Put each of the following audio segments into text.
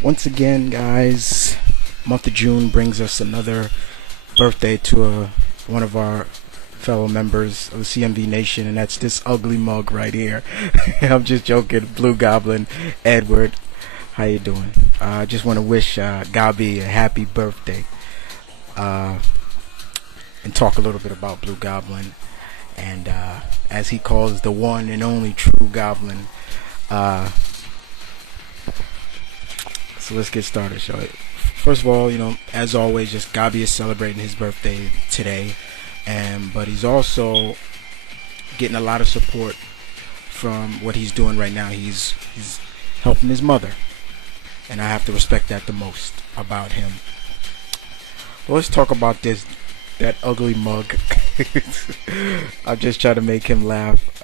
Once again, guys, month of June brings us another birthday to one of our fellow members of the CMV Nation, and that's this ugly mug right here. I'm just joking. Blue Goblin, Edward. How you doing? I just want to wish Gabi a happy birthday, uh, and talk a little bit about Blue Goblin, and as he calls the one and only true Goblin. Uh, so let's get started, shall we? First of all, as always, just Gabi is celebrating his birthday today, but he's also getting a lot of support from what he's doing right now. He's helping his mother, and I have to respect that the most about him. Well, let's talk about that ugly mug. I'm just trying to make him laugh.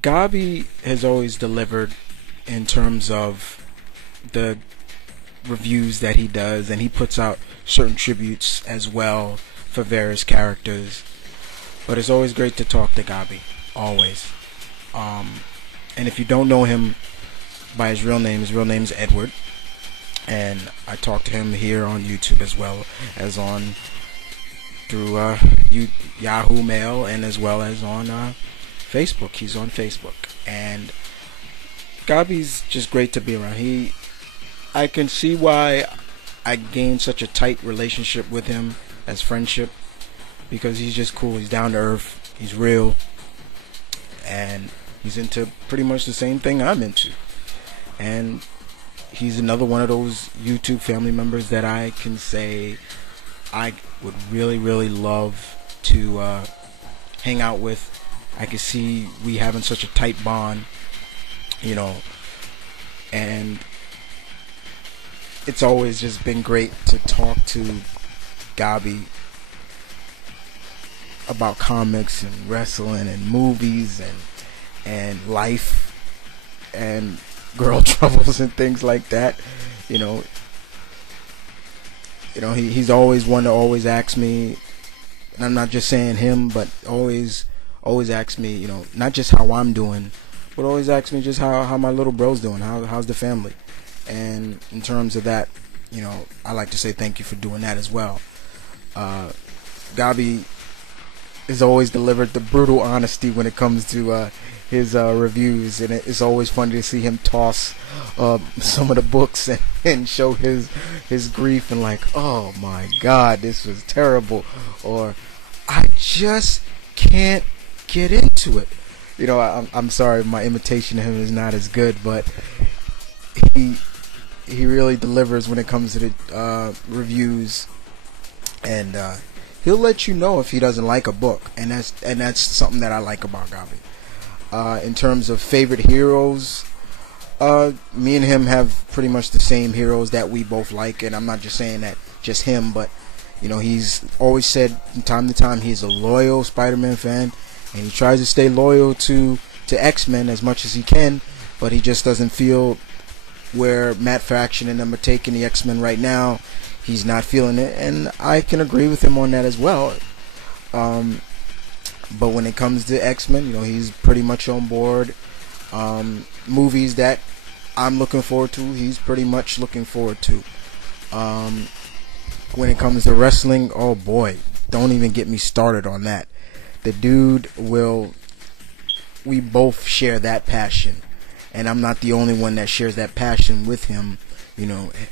Gabi has always delivered in terms of the reviews that he does, and he puts out certain tributes as well for various characters. But it's always great to talk to Gabi, always. And if you don't know him by his real name is Edward, and I talk to him here on YouTube as well as on through Yahoo Mail, and as well as on Facebook. He's on Facebook, and Gabi's just great to be around. I can see why I gained such a tight relationship with him as friendship, because he's just cool. He's down to earth. He's real, and he's into pretty much the same thing I'm into. And he's another one of those YouTube family members that I can say I would really, really love to hang out with. I can see we having such a tight bond, and it's always just been great to talk to Gabi about comics and wrestling and movies and life and girl troubles and things like that. He's always one to always ask me, and I'm not just saying him, but always ask me, not just how I'm doing, but always ask me just how my little bro's doing, how's the family. And in terms of that, I like to say thank you for doing that as well. Gabi has always delivered the brutal honesty when it comes to his reviews, and it's always funny to see him toss some of the books and show his grief and like, oh my God, this was terrible, or I just can't get into it. I'm sorry, my imitation of him is not as good, but he really delivers when it comes to the reviews, and he'll let you know if he doesn't like a book, and that's something that I like about Gabi. In terms of favorite heroes, me and him have pretty much the same heroes that we both like, and I'm not just saying that just him, but he's always said from time to time he's a loyal Spider-Man fan, and he tries to stay loyal to X-Men as much as he can, but he just doesn't feel where Matt Fraction and them are taking the X-Men right now. He's not feeling it, and I can agree with him on that as well. But when it comes to X-Men, he's pretty much on board. Movies that I'm looking forward to, he's pretty much looking forward to. When it comes to wrestling, oh boy, don't even get me started on that. The dude we both share that passion, and I'm not the only one that shares that passion with him.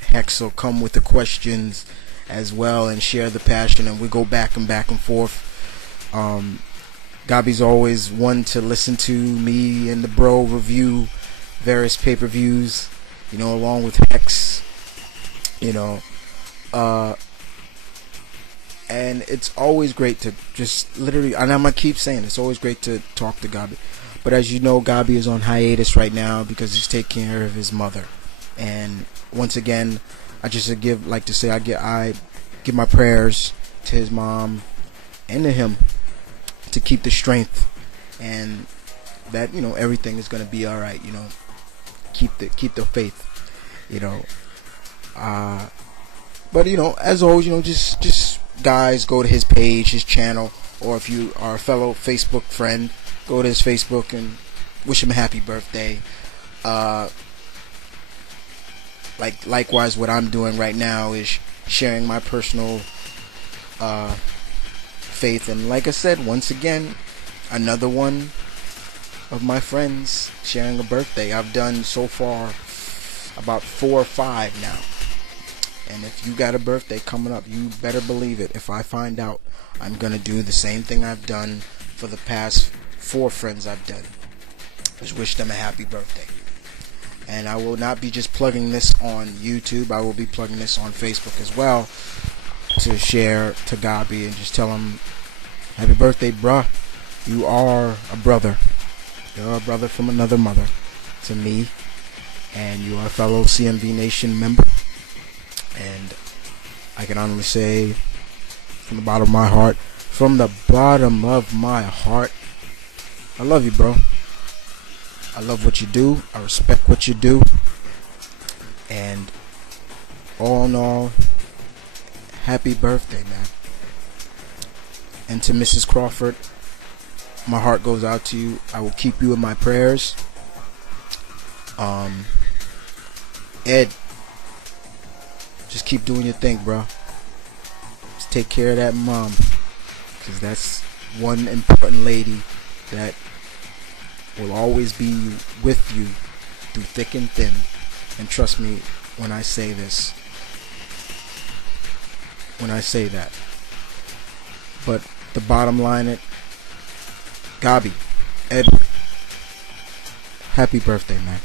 Hex will come with the questions as well and share the passion, and we go back and forth. Gabi's always one to listen to me and the bro review various pay-per-views, along with Hex, and it's always great to just literally, and I'm gonna keep saying it's always great to talk to Gabi. But as you know, Gabi is on hiatus right now because he's taking care of his mother. And once again, I give my prayers to his mom and to him to keep the strength, and that everything is gonna be all right. Keep the faith. But as always, just guys, go to his page, his channel, or if you are a fellow Facebook friend, go to his Facebook and wish him a happy birthday. likewise, what I'm doing right now is sharing my personal faith. And like I said, once again, another one of my friends sharing a birthday. I've done so far about 4 or 5 now. And if you got a birthday coming up, you better believe it. If I find out, I'm going to do the same thing I've done for the past 4 friends I've done. Just wish them a happy birthday. And I will not be just plugging this on YouTube. I will be plugging this on Facebook as well to share to Gabi and just tell him, happy birthday, bruh. You are a brother. You're a brother from another mother to me. And you are a fellow CMV Nation member. And I can honestly say, from the bottom of my heart, I love you, bro. I love what you do. I respect what you do. And all in all, happy birthday, man. And to Mrs. Crawford, my heart goes out to you. I will keep you in my prayers. Ed, just keep doing your thing, bro. Just take care of that mom, because that's one important lady that will always be with you through thick and thin. And trust me when I say this, when I say that. But the bottom line, Gabi, Edward, happy birthday, man.